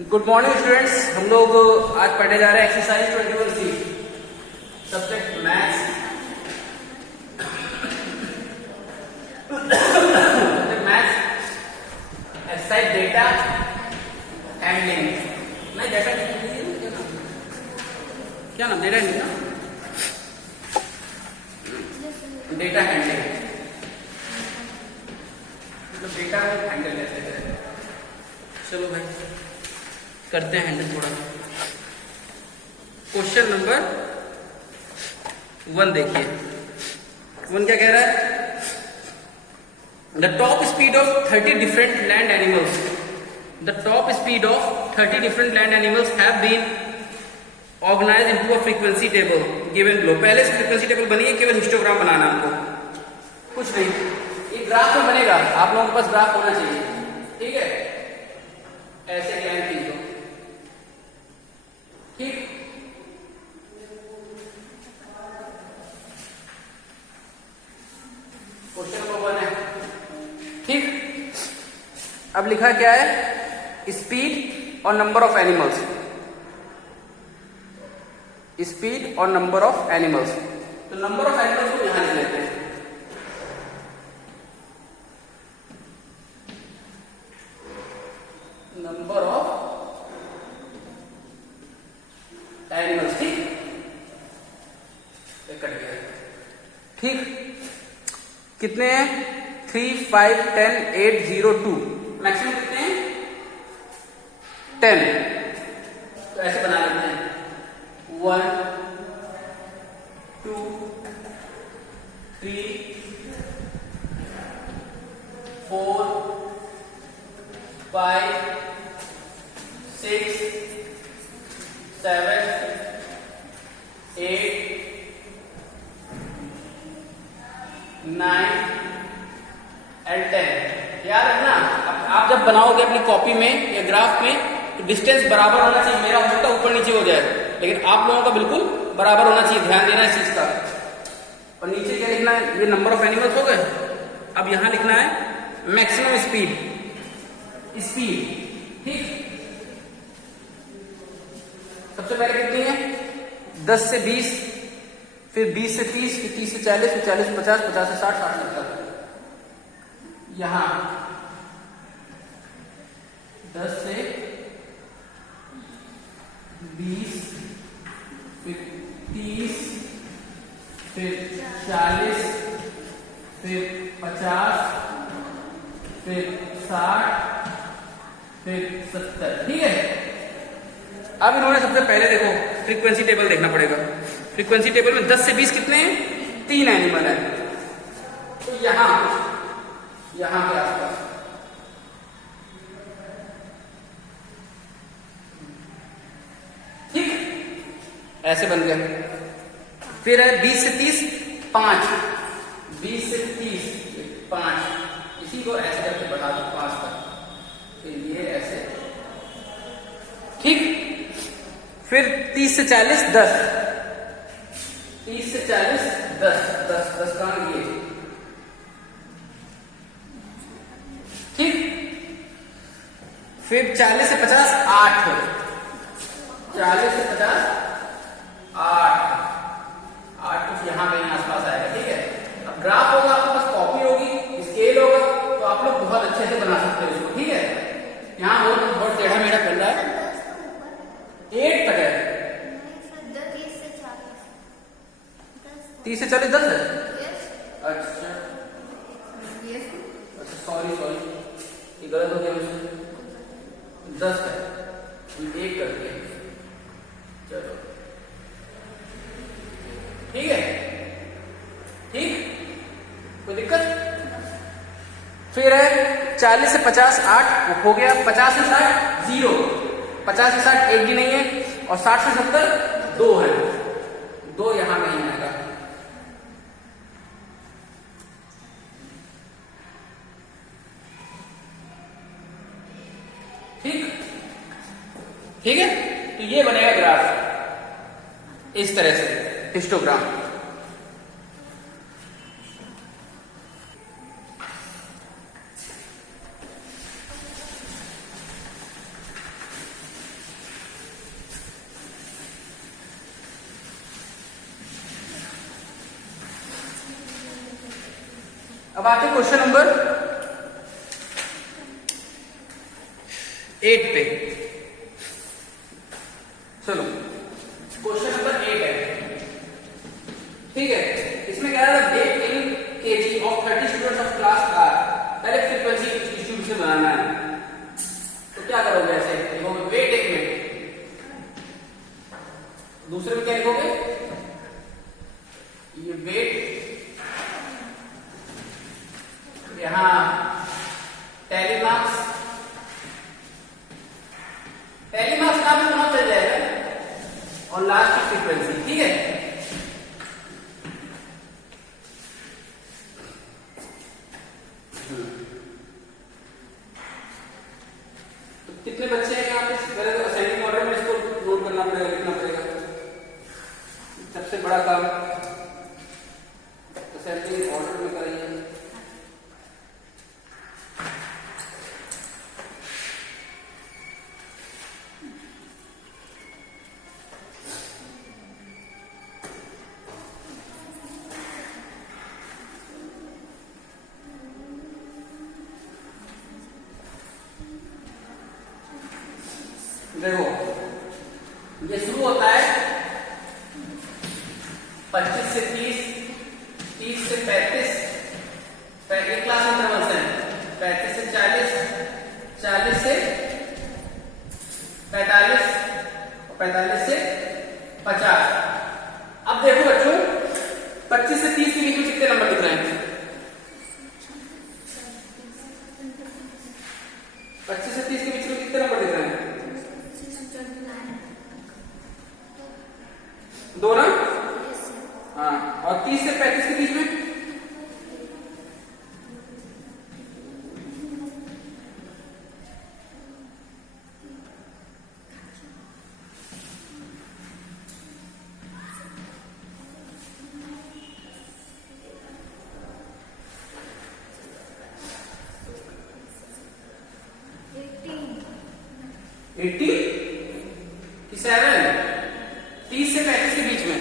Good morning students. हम लोग आज पढ़ने जा रहे हैं exercise 21C subject maths. Maths exercise data handling, नहीं डेटा क्या नाम, डेटा हैंडलिंग, डेटा हैंडलिंग मतलब डेटा हैंडल कैसे करें। चलो भाई करते हैं हैंडल थोड़ा। क्वेश्चन नंबर 1 देखिए। 1 क्या कह रहा है? The top speed of 30 different land animals, the top speed of 30 different land animals have been organised into a frequency table given below. पहले से फ्रीक्वेंसी टेबल बनी है, केवल हिस्टोग्राम बनाना हमको, कुछ नहीं। ये ग्राफ में बनेगा, आप लोगों के पास ग्राफ होना चाहिए, ठीक है। ऐसे लाइन खींच दो, ठीक। क्वेश्चन नंबर 1 है, ठीक। अब लिखा क्या है? स्पीड और नंबर ऑफ एनिमल्स, स्पीड और नंबर ऑफ एनिमल्स। तो नंबर ऑफ एनिमल्स को यहां लिख लेते हैं। नंबर ऑफ एनिमल्स, ठीक। कट गया, ठीक। कितने हैं? 3, 5, 10, 8, 0, 2। मैक्सिमम कितने हैं? 10। तो ऐसे बना लेते हैं 1, 2, 3, 4, 5, 6, 7, 8, 9 एंड 10। याद रखना, आप जब बनाओगे अपनी कॉपी में या ग्राफ में तो डिस्टेंस बराबर होना चाहिए। मेरा हो सकता है ऊपर नीचे हो जाए, लेकिन आप लोगों का बिल्कुल बराबर होना चाहिए। ध्यान देना इस चीज का। और नीचे क्या लिखना है? ये नंबर ऑफ एनिमल्स हो गए। अब यहां लिखना है मैक्सिमम स्पीड, ठीक। सबसे पहले कितनी है? 10 से 20, फिर 20 से 30, फिर 30 से 40, फिर 40 से 50, 50 से 60, 60 से 70। यहां 10 से 20, फिर 30, फिर 40, फिर 50, फिर 60, फिर 70, ठीक है। अब इन्होंने सबसे पहले देखो फ्रीक्वेंसी टेबल देखना पड़ेगा। फ्रीक्वेंसी टेबल में 10 से 20 कितने हैं? 3 एनिमल है। तो यहां के आसपास ठीक ऐसे बन गया। फिर है 20 से 30 5, 20 से 30 5, इसी को ऐसे करके बढ़ा दो 5 तक। फिर ये ऐसे, ठीक। फिर 30 से 40 10, 30 से 40 10, 10 10 कहां ये, ठीक। फिर 40 से 50 8, 40 से 50 8 कुछ यहां कहीं आसपास आएगा, ठीक है। अब ग्राफ होगा, आपके पास कॉपी होगी, स्केल होगा, तो आप लोग बहुत अच्छे से बना सकते हो इसको, ठीक है। यहां बहुत टेढ़ा मेढ़ा कर रहा है। 8 तक है, 30 से 40 10 है। अच्छा सॉरी ये गलत हो गया मुझसे। 10 है, 1 कर दिया, चलो ठीक है, ठीक। कोई दिक्कत? फिर है 40 से 50 8 हो गया। 50 से 60 0, 50 से 60 1 भी नहीं है, और 60 से 70 2 है। 2 यहां नहीं आएगा, ठीक है। तो ये बनेगा ग्राफ इस तरह से, हिस्टोग्राम। अब आते क्वेश्चन नंबर 8 पे। चलो क्वेश्चन नंबर 8 है, ठीक है। इसमें क्या है, weight in kg of 30 students of class are, पहले फ्रीक्वेंसी डिस्ट्रीब्यूशन बनाना है। तो क्या करोगे, ऐसे लिखोगे वेट एक मिनट, दूसरे में क्या लिखोगे, ये वेट, यहां टैली मार्क्स, टैली मार्क्स नाम में पता चल जाएगा, और लास्ट की फ्रीक्वेंसी, ठीक है। तो कितने बच्चे हैं यहाँ पे, पहले तो असेंडिंग ऑर्डर में इसको नोट करना पड़ेगा, लिखना पड़ेगा। सबसे बड़ा काम असेंडिंग ऑर्डर में करेंगे। देखो ये शुरू होता है 25 से 30, 30 से 35, एक क्लास इंटरवल है, 35 से 40, 40 से 45 और 45 से 50। अब देखो बच्चों 25 से 30 के बीच में कितने नंबर दिख रहे हैं, 25 से 30 के बीच में कितने नंबर दिख रहे हैं, दो ना, हाँ। और 30 से 35 के बीच में एट्टी कि 7, 30 से 35 के बीच में,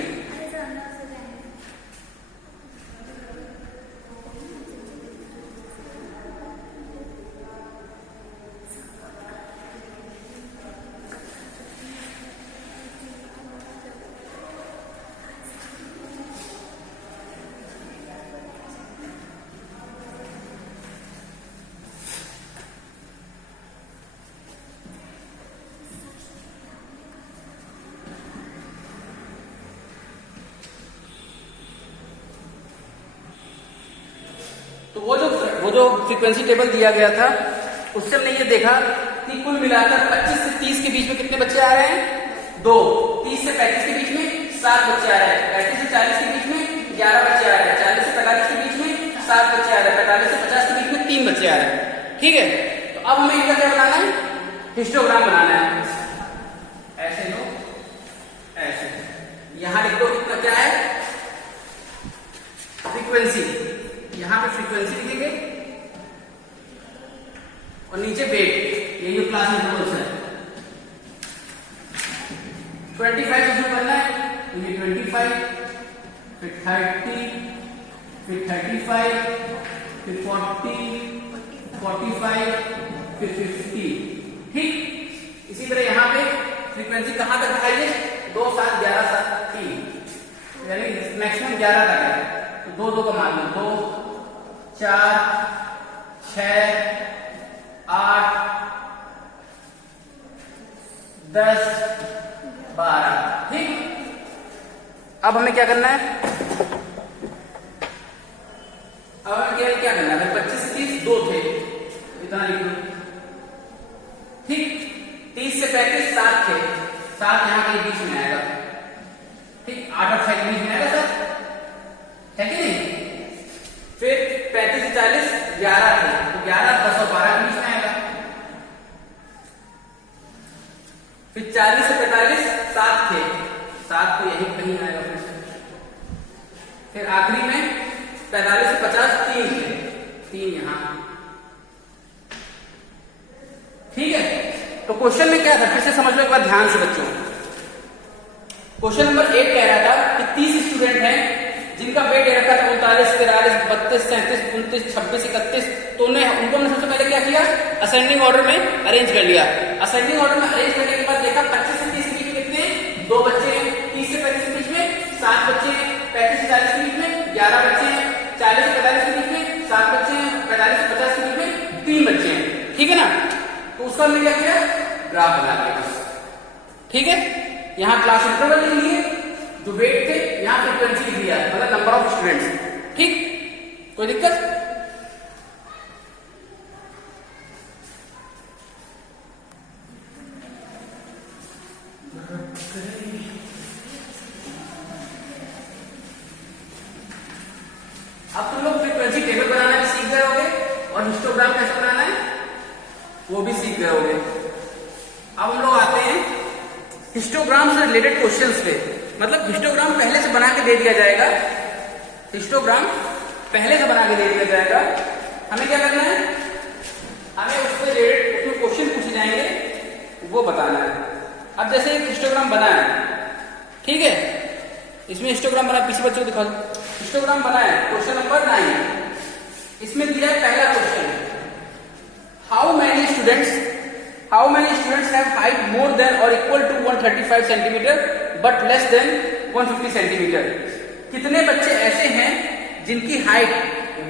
तो वो जो फ्रीक्वेंसी टेबल दिया गया था उससे हमने ये देखा कि कुल मिलाकर 25 से 30 के बीच में कितने बच्चे आ रहे हैं, 2, 30 से 35 के बीच में 7 बच्चे आ रहे हैं, 35 से 40 के बीच में 11 बच्चे आ रहे हैं, 40 से 45 के बीच में 7 बच्चे आ रहे हैं, 45 से 50 के बीच में 3 बच्चे आ रहे हैं, ठीक है। तो अब हमें इनका क्या बनाना है, हिस्टोग्राम बनाना है। ऐसे लो, ऐसे यहां लिख दो कितना क्या है, फ्रीक्वेंसी, यहां पे फ्रीक्वेंसी लिखेंगे और नीचे वेट, ये क्लास इंटरवल्स है। 25 इसमें करना है, तो ये 25, फिर 30, फिर 35, फिर 40, 45, फिर 50, ठीक। इसी तरह यहां पे फ्रीक्वेंसी कहां तक दिखाइए, 2, 7, 11, 7, 3, यानी मैक्सिमम 11 तक है। तो 2 का मान लो, 2, 4, 6, 8, 10, 12, ठीक। अब हमें क्या करना है, अब हमें क्या करना है, 25 से 30 2 थे, इतना लिख लो, ठीक। 30 से 35 7 थे, 7 यहां के बीच में आएगा, ठीक। 8 और 6 के बीच में आएगा सर, है कि नहीं। फिर 35 से 40 11 थे, तो 11, 10 और 12 के बीच में आएगा। फिर 40 से 45 7 थे, 7 तो यही कहीं आएगा फिर से। फिर आखिरी में 45 से 50 3 थे, 3 यहां, ठीक है। तो क्वेश्चन में क्या था, फिर से समझ लो एक बार ध्यान से बच्चों। क्वेश्चन नंबर 8 कह रहा था कि 30 स्टूडेंट हैं जिनका वेट दे रखा था 39, 43, 32, 37, 29, 26, 31, तो उनको हमने सबसे पहले क्या किया, असेंडिंग ऑर्डर में अरेंज कर लिया। असेंडिंग ऑर्डर में अरेंज करने के बाद देखा 25 से 30 के बीच में कितने, 2 बच्चे हैं, 30 से 35 के बीच में 7 बच्चे हैं, 35 से 40 के बीच में 11 बच्चे हैं, 40 से 45 के बीच में 7 बच्चे हैं, 45 से 50 के बीच में 3 बच्चे हैं, ठीक है ना। तो उसका हमने क्या किया, ग्राफ बना लिया बस, ठीक है। यहाँ क्लास इंटरवल लिख लिए, जो वेट थे, यहाँ फ्रीक्वेंसी लिख दिया, मतलब नंबर ऑफ स्टूडेंट्स, ठीक, कोई दिक्कत। अब तुम लोग फ्रीक्वेंसी टेबल बनाना भी सीख गए होगे और हिस्टोग्राम कैसे बनाना है वो भी सीख गए होगे। अब हम लोग आते हैं हिस्टोग्राम से रिलेटेड क्वेश्चंस पे। मतलब हिस्टोग्राम पहले से बना के दे दिया जाएगा, हिस्टोग्राम पहले से बना के दे दिया जाएगा, हमें क्या करना है, हमें उससे रिलेटेड उसमें क्वेश्चन पूछे जाएंगे, वो बताना है। अब जैसे एक हिस्टोग्राम बना है, ठीक है, इसमें हिस्टोग्राम बना, पीछे बच्चों को दिखा दो, हिस्टोग्राम बना है, क्वेश्चन नंबर 9, इसमें दिया है पहला question, how many students have height more than और equal to 135 centimetre but less than 150 centimetre. कितने बच्चे ऐसे हैं जिनकी हाइट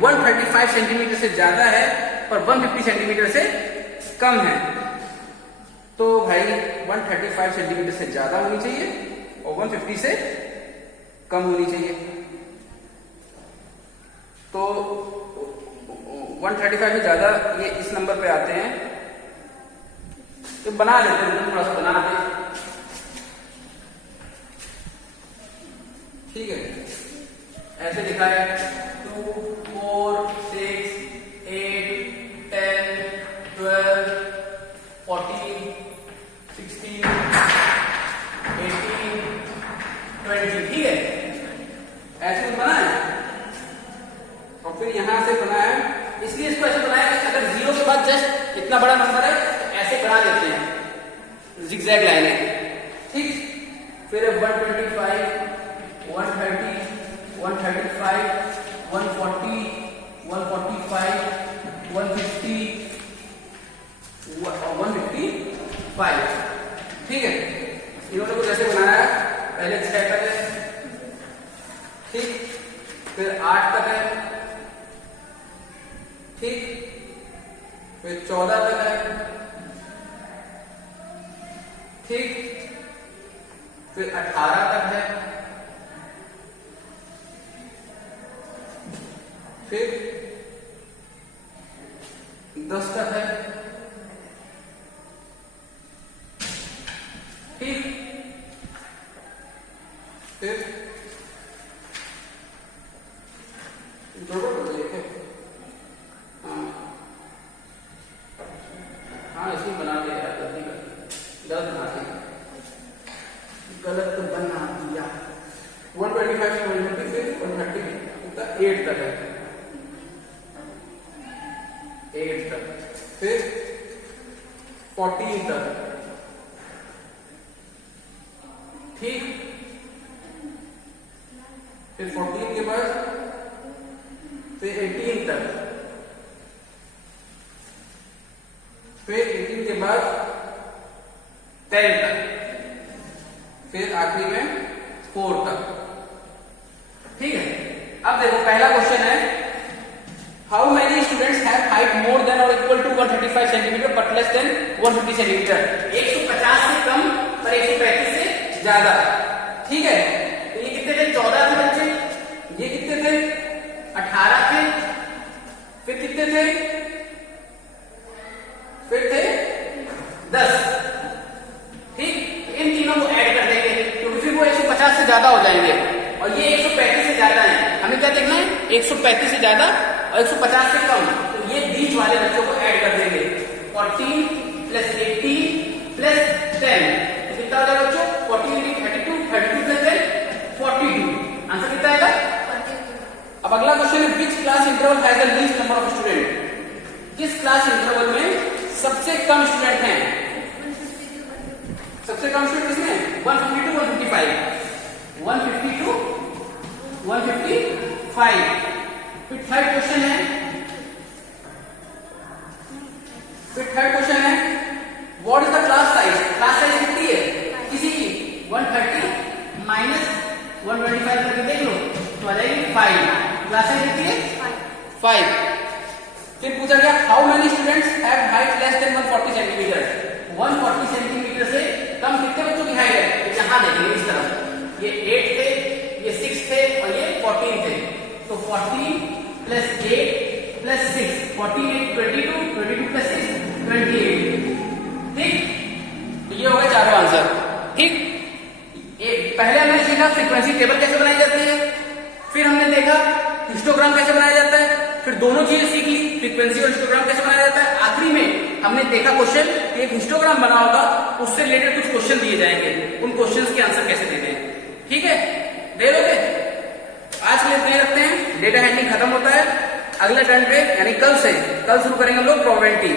135 सेंटीमीटर से ज्यादा है पर 150 सेंटीमीटर से कम है। तो भाई 135 सेंटीमीटर से ज्यादा होनी चाहिए और 150 से कम होनी चाहिए। तो 135 से ज्यादा ये इस नंबर पे आते हैं, तो बना लेते हैं, थोड़ा सा बना दे, ठीक है। ऐसे लिखा है 2, 4, 6, 8, 10, 12, 14, 16, 18, 20, ठीक है, ऐसे कुछ बना है। और फिर यहां से बना है, इसलिए इसको ऐसे बनाया कि अगर 0 के बाद जस्ट इतना बड़ा नंबर है तो ऐसे बना देते हैं जिगजैग लाइनें, ठीक। फिर 125, 130, 135, 140, 145, 150, 155, ठीक है। इन्होंने कुछ ऐसे बनाया है, पहले 6 तक है, ठीक, फिर 8 तक है, ठीक, फिर 14 तक है, ठीक, फिर 18 तक है, फिर 10 तक है, ठीक, फिर हाँ इसमें बना दिया यार, गलत बना दिया, गलत बना दिया। 125 से 130 से 130 8 तक है, 8 तक, फिर 14 तक, ठीक, फिर 14 के बाद फिर 18 तक, फिर 18 के बाद 10 तक, फिर आखिरी में 4 तक, ठीक है। अब देखो पहला क्वेश्चन है, how many students have height more than और equal to 135 centimetre but less than 150 centimetre. 150 से कम पर 135 से ज्यादा, ठीक है। तो ये कितने थे, 14 थे बच्चे, ये कितने थे, 18 थे, फिर कितने थे, फिर थे 10, ठीक। इन तीनों को ऐड कर देंगे क्योंकि फिर वो 150 से ज्यादा हो जाएंगे और ये 135 से ज्यादा है। हमें क्या देखना है, 135 से ज्यादा और 150 से कम, तो ये बीच वाले बच्चों को ऐड कर देंगे। 14 प्लस 18 प्लस 10 तो कितना हो जाएगा बच्चों, 14 32, 32 प्लस 10 42, आंसर कितना आएगा। अब अगला क्वेश्चन है, which class interval has the least number of student. किस क्लास इंटरवल में सबसे कम स्टूडेंट हैं, सबसे कम स्टूडेंट किसमें, 150 to 155, 150 to 155। फिर थर्ड क्वेश्चन है, what is the class size? Class size कितनी है किसी की? 130 माइनस 125 करके देख लो तो आ जाएगी 5। क्लास साइज कितनी है? 5। फिर पूछा गया how many students have height less than 140 centimetre? 140 centimetre से कम कितने बच्चों की हाइट है? यहां देखेंगे इस तरफ, ये 8 थे, ये 6 थे और ये 14 थे। तो 14 प्लस 8 प्लस 6, 48 22, 22 प्लस 6 28। ठीक, तो ये हो गए चारों आंसर। ठीक, पहले हमने सीखा फ्रीक्वेंसी टेबल कैसे बनाई जाती है, फिर हमने देखा हिस्टोग्राम कैसे बनाया जाता है, फिर दोनों चीजें सीख ली, फ्रीक्वेंसी और हिस्टोग्राम कैसे बनाया जाता है। आखिरी में हमने देखा क्वेश्चन कि एक हिस्टोग्राम बना होगा, उससे रिलेटेड कुछ क्वेश्चन दिए जाएंगे, उन क्वेश्चंस के आंसर कैसे देते हैं। ठीक है, दे दोगे? आज के लिए इतना ही रखते हैं, डेटा हैंडलिंग खत्म होता है। अगला टर्न पे यानी कल शुरू करेंगे हम लोग प्रोबेबिलिटी।